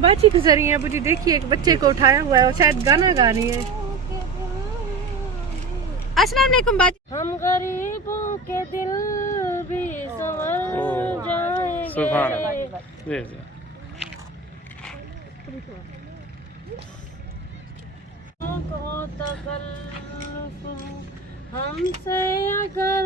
बाजी गुजर रही है। मुझे देखिए एक बच्चे को उठाया हुआ है और शायद गाना गा रही है। अस्सलाम वालेकुम बाजी। हम गरीबों के दिल भी संवर जाएंगे। सुभान अल्लाह। जी जी। को तकल्लुफ हमसे अगर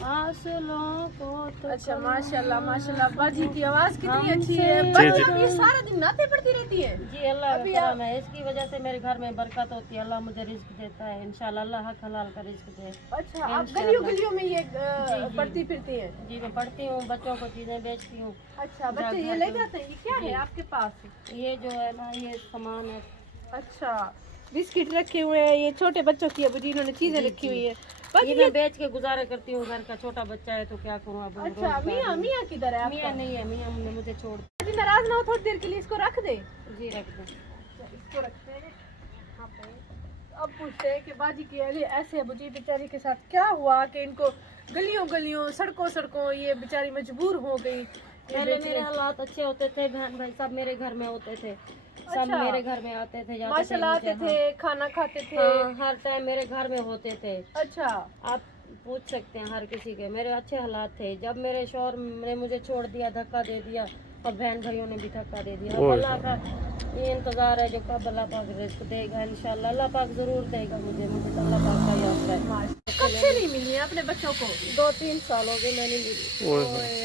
फासलों को अच्छा माशाल्लाह माशाल्लाह। बाजी की आवाज कितनी अच्छी है। जी, जी। ये सारा दिन नाते पड़ती रहती है। जी अल्लाह का करम है, इसकी वजह से मेरे घर में बरकत होती है। अल्लाह मुझे रिस्क देता है, इंशाल्लाह अल्लाह हक हलाल का रिस्क दे। अच्छा आप गलियों गलियों में ये पढ़ती फिरती हैं? जी मैं पढ़ती हूँ, बच्चों को चीजें बेचती हूँ। अच्छा बच्चे ये ले जाते हैं? ये क्या है आपके पास? ये जो है ना ये सामान है। अच्छा बिस्किट रखे हुए हैं, ये छोटे बच्चों की है जी, इन्होंने चीजें रखी हुई है। ये मैं बेच के गुजारा करती हूँ, घर का छोटा बच्चा है तो क्या करूँ अब। अच्छा मियाँ मियाँ किधर है? मियाँ नहीं है, मियाँ ने मुझे छोड़ दिया। नाराज ना हो, थोड़ी देर के लिए इसको रख दे। जी रख दो। इसको रखते हैं यहाँ पे। अब पूछते हैं कि बाजी की ऐसे बुजी बेचारी के साथ क्या हुआ कि इनको गलियों गलियों सड़कों सड़कों ये बेचारी मजबूर हो गई। पहले मेरे हालात अच्छे होते थे, बहन भाई सब मेरे घर में होते थे, सब मेरे घर में आते थे, माशाल्लाह आते थे, खाना खाते थे। हर टाइम मेरे घर में होते थे। अच्छा आप पूछ सकते हैं हर किसी के, मेरे अच्छे हालात थे। जब मेरे शौहर ने मुझे छोड़ दिया, धक्का दे दिया, और बहन भाइयों ने भी धक्का दे दिया। अब अल्लाह का ये इंतजार है जो कब अल्लाह पाक रिस्क देगा। इंशाल्लाह अल्लाह पाक जरूर देगा मुझे तो अल्लाह पाक का याद है। कब से नहीं मिली है अपने बच्चों को? 2-3 साल हो गए मैंने मिली। ओए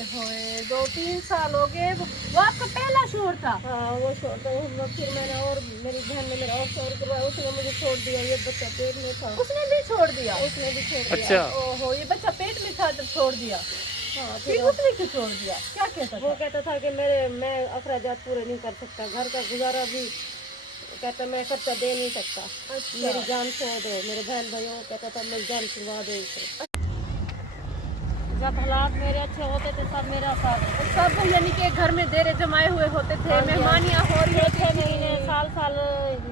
होए 2-3 साल हो गए। वो आपका पहला शोर था? हाँ वो छोड़ तो फिर मैंने और मेरी बहन ने मेरा और शोर करवाया, उसने मुझे छोड़ दिया। ये बच्चा पेट में था, उसने भी छोड़ दिया? उसने भी छोड़ दिया। अच्छा ओहो ये बच्चा पेट में था तब छोड़ दिया? हाँ फिर उसने क्यों छोड़ दिया? क्या कहता था? वो कहता था कि मैं अखराजात पूरे नहीं कर सकता, घर का गुजारा भी कहता मैं खर्चा दे नहीं सकता। अच्छा। मेरी जान छोड़ दो। मेरे बहन भाइयों को कहता था मेरी जान छुड़वा दे इसे। जब हालात मेरे अच्छे होते थे सब मेरा साथ, सब यानी कि घर में देरे जमाए हुए होते थे, मेहमानियाँ हो रही होती 6 महीने साल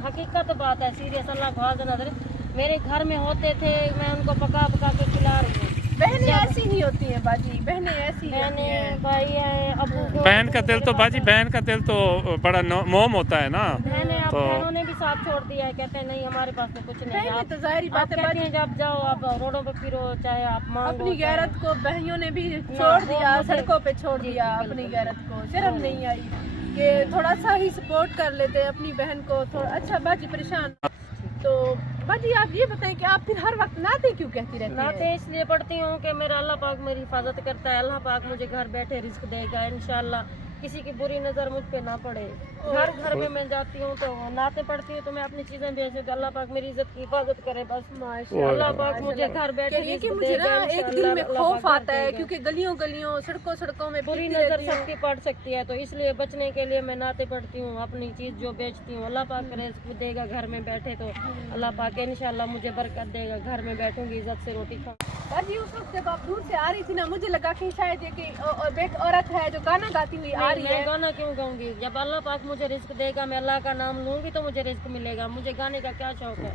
हकीकत बात है, सीरियस अल्लाह को हाज़िर नज़र मेरे घर में होते थे। मैं उनको पका के खिला रही हूँ। बहनें ऐसी ही होती हैं बाजी, बहनें ऐसी मैंने भाई है अबू को बहन का दिल तो बाजी, बहन का दिल तो बड़ा मोम होता है ना। मैंने अब तो बहनों ने भी साथ छोड़ दिया है, कहते हैं नहीं हमारे पास तो कुछ नहीं है। बहनें तो जाहिर बात है कहते हैं जब जाओ आप रोडों पे फिरो, चाहे आप मांगो, अपनी गैरत को बहनियों ने भी छोड़ दिया, सड़कों पे छोड़ दिया जी, अपनी गैरत को। शर्म नहीं आई कि थोड़ा सा ही सपोर्ट कर लेते अपनी बहन को थोड़ा। अच्छा बाजी परेशान तो बाजी आप ये बताएं कि आप फिर हर वक्त नाते क्यों कहती रहती हैं? नाते इसलिए पढ़ती हूँ कि मेरा अल्लाह पाक मेरी हिफाजत करता है। अल्लाह पाक मुझे घर बैठे रिस्क देगा इंशाल्लाह, किसी की बुरी नज़र मुझ पे ना पड़े। घर में मैं जाती हूँ तो नाते पढ़ती हूँ तो मैं अपनी चीज़ें बेच दूँ, अल्लाह पाक मेरी इज्जत की हिफाजत करे बस। अल्लाह पाक मुझे घर बैठे कि मुझे ना एक दिल में खौफ आता है क्योंकि गलियों गलियों सड़कों सड़कों में बुरी नज़र सबकी पड़ सकती है, तो इसलिए बचने के लिए मैं नाते पढ़ती हूँ। अपनी चीज़ जो बेचती हूँ अल्लाह पाक रिस्क देगा, घर में बैठे तो अल्लाह पाक इंशाल्लाह मुझे बरकत देगा। घर में बैठूंगी इज्जत से रोटी खाऊं। बाजी उस वक्त जब आप दूर से आ रही थी ना, मुझे लगा कि शायद ये कि एक औरत है जो गाना गाती हुई आ रही है। मैं गाना क्यों गाऊंगी? जब अल्लाह पाक मुझे रिस्क देगा, मैं अल्लाह का नाम लूंगी तो मुझे रिस्क मिलेगा। मुझे गाने का क्या शौक है?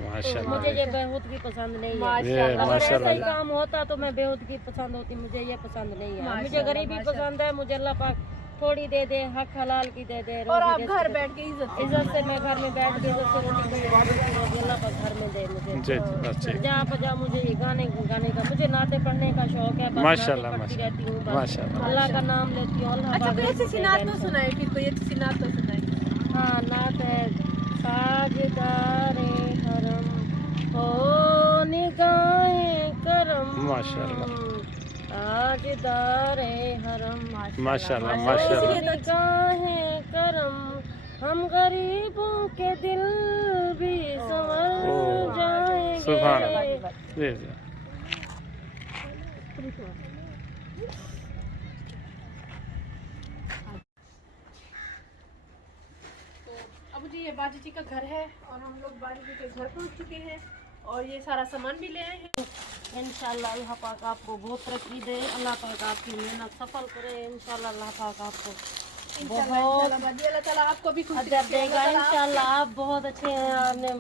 मुझे ये बेहूदगी पसंद नहीं है। अगर ऐसा ही काम होता तो मैं बेहूदगी पसंद होती, मुझे ये पसंद नहीं है। मुझे गरीबी पसंद है, मुझे अल्लाह पाक थोड़ी दे दे, हक हलाल की दे दे। और आप घर बैठ के इज्जत से मैं घर में बैठ के इज्जत से रोटी अल्लाह पाक घर में दे मुझे। जहाँ पर जहाँ मुझे ये गाने का, मुझे नाते पढ़ने का शौक है, माशाल्लाह रहती हूँ, माशाल्लाह अल्लाह का नाम लेती हूँ। अच्छा कोई अच्छी सी नात तो सुनाए, फिर कोई अच्छी सी नात तो सुनाए। हाँ नात है। साजदारे हरम हो निगाहे करम, माशाल्लाह ताजदारे हरम माशाल्लाह माशाल्लाह। निगाहे करम हम गरीबों के दिल भी संवर जाएंगे। सुभान अल्लाह। जी जी। अब जी ये बाजी जी का घर है और हम लोग बाजी जी के घर पहुंच चुके हैं और ये सारा सामान भी ले आए हैं। इंशाल्लाह अल्लाह पाक आपको बहुत तरक्की दे, अल्लाह पाक आपकी मेहनत सफल करे। इंशाल्लाह अल्लाह पाक आपको बहुत अल्लाह ताला आपको भी खुश अजर देगा। इंशाल्लाह आप बहुत अच्छे हैं, आपने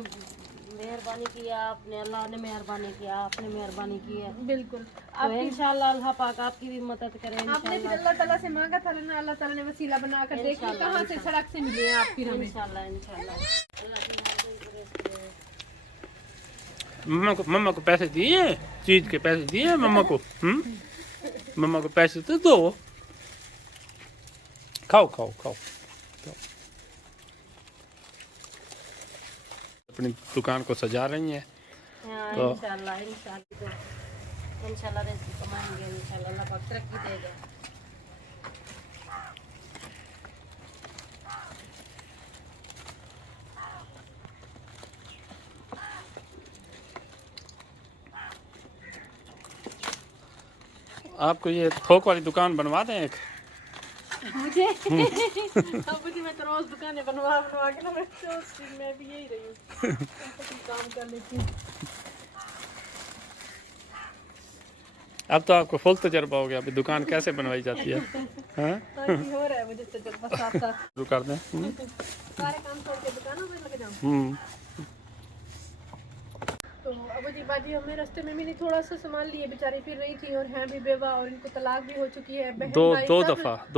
मेहरबानी किया आपने, अल्लाह ने मेहरबानी किया, आपने मेहरबानी की है। बिल्कुल तो इंशाल्लाह अल्लाह पाक आपकी भी मदद करे। आपने फिर अल्लाह ताला से मांगा था ना, अल्लाह ताला ने वसीला बनाकर देखिए कहाँ से सड़क से मिले हैं आप फिर हमें। इंशाल्लाह इंशाल्लाह। मम्मा को पैसे दिए, चीज के पैसे दिए मम्मा को। मम्मा को पैसे तो दो। खाओ खाओ खाओ, खाओ। अपनी दुकान को सजा रही हैं। तो इंशाल्लाह इंशाल्लाह रिज़्क़ कमाएंगे, इंशाल्लाह अल्लाह पाक तरक्की देगा। आपको ये थोक वाली दुकान बनवा दें एक? मुझे मुझे मैं तो रोज दुकानें बनवा के ना मैं भी यही रही हूँ काम कर लेती हूँ। अब तो आपको फुल तजर्बा हो गया, अभी दुकान कैसे बनवाई जाती है। हाँ? हो रहा है मुझे तजर्बा साथ साथ। शुरू कर दें। सारे काम छोड़ के दुकानों में लग जाऊँ। तो अबू जी बाजी हमें रास्ते में मैंने थोड़ा सा सामान लिए, बेचारी फिर रही थी और हैं भी बेवा और इनको तलाक भी हो चुकी है। दो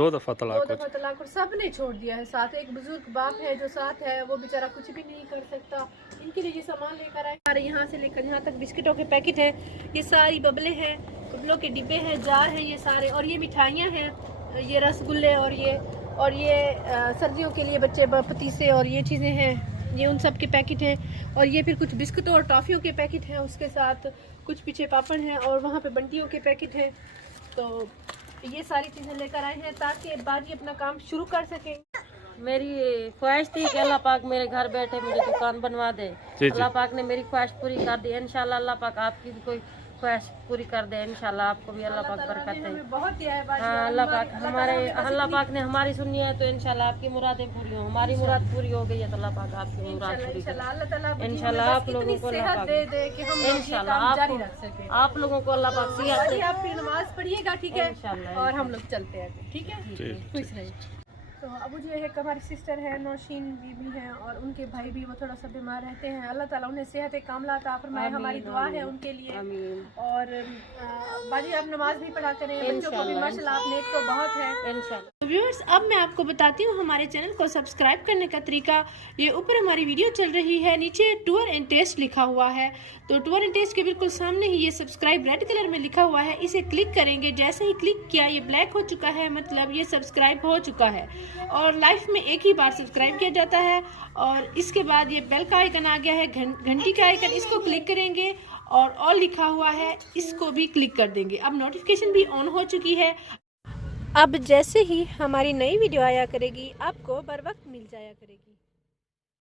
दफा तलाक और सब ने छोड़ दिया है। साथ एक बुजुर्ग बाप है जो साथ है, वो बेचारा कुछ भी नहीं कर सकता। इनके लिए ये सामान लेकर आए, सारे यहाँ से लेकर यहाँ तक बिस्किटों के पैकेट हैं, ये सारी बबले हैं, बबलों के डिब्बे हैं, जार हैं ये सारे, और ये मिठाइयाँ हैं, ये रसगुल्ले और ये सर्दियों के लिए बच्चे पतीसे और ये चीज़ें हैं, ये उन सब के पैकेट हैं। और ये फिर कुछ बिस्कुटों और टॉफ़ियों के पैकेट हैं, उसके साथ कुछ पीछे पापड़ हैं और वहाँ पे बंटियों के पैकेट हैं। तो ये सारी चीज़ें लेकर आए हैं ताकि बाजी अपना काम शुरू कर सकें। मेरी ख्वाहिश थी कि अल्लाह पाक मेरे घर बैठे मुझे दुकान बनवा दे। अल्लाह पाक ने मेरी ख्वाहिश पूरी कर दी। इंशाल्लाह अल्लाह पाक आपकी भी कोई ख्वाहिश पूरी कर दे। इंशाल्लाह आपको भी अल्लाह पाक बरकत दे। हाँ अल्लाह पाक ने हमारी सुनी है तो इंशाल्लाह आपकी मुरादें पूरी हो। हमारी मुराद पूरी हो गई है तो अल्लाह पाक आपकी मुराद पूरी करे। इंशाल्लाह आप लोगों को अल्लाह पाक इंशाल्लाह आप लोगों को अल्लाह पाक सेहत दे। आप फिर नमाज पढ़िएगा, ठीक है, और हम लोग चलते हैं, ठीक है, खुश रहिए। तो अबू जी एक हमारी सिस्टर है नौशीन बीबी हैं और उनके भाई भी वो थोड़ा सा बीमार रहते हैं। अल्लाह ताला उन्हें सेहत कामला अता फरमाए, हमारी दुआ है उनके लिए। और बाजी आप नमाज भी पढ़ा करें, बच्चों को भी माशाल्लाह आपने एक तो बहुत है। तो व्यूअर्स अब मैं आपको बताती हूँ हमारे चैनल को सब्सक्राइब करने का तरीका। ये ऊपर हमारी वीडियो चल रही है, नीचे टूर एंड टेस्ट लिखा हुआ है, तो टूर एंड टेस्ट के बिल्कुल सामने ही ये सब्सक्राइब रेड कलर में लिखा हुआ है, इसे क्लिक करेंगे। जैसे ही क्लिक किया ये ब्लैक हो चुका है, मतलब ये सब्सक्राइब हो चुका है। और लाइफ में एक ही बार सब्सक्राइब किया जाता है। और इसके बाद ये बेल का आइकन आ गया है, घंटी का आइकन, इसको क्लिक करेंगे और ऑल लिखा हुआ है, इसको भी क्लिक कर देंगे। अब नोटिफिकेशन भी ऑन हो चुकी है। अब जैसे ही हमारी नई वीडियो आया करेगी आपको बर वक्त मिल जाया करेगी।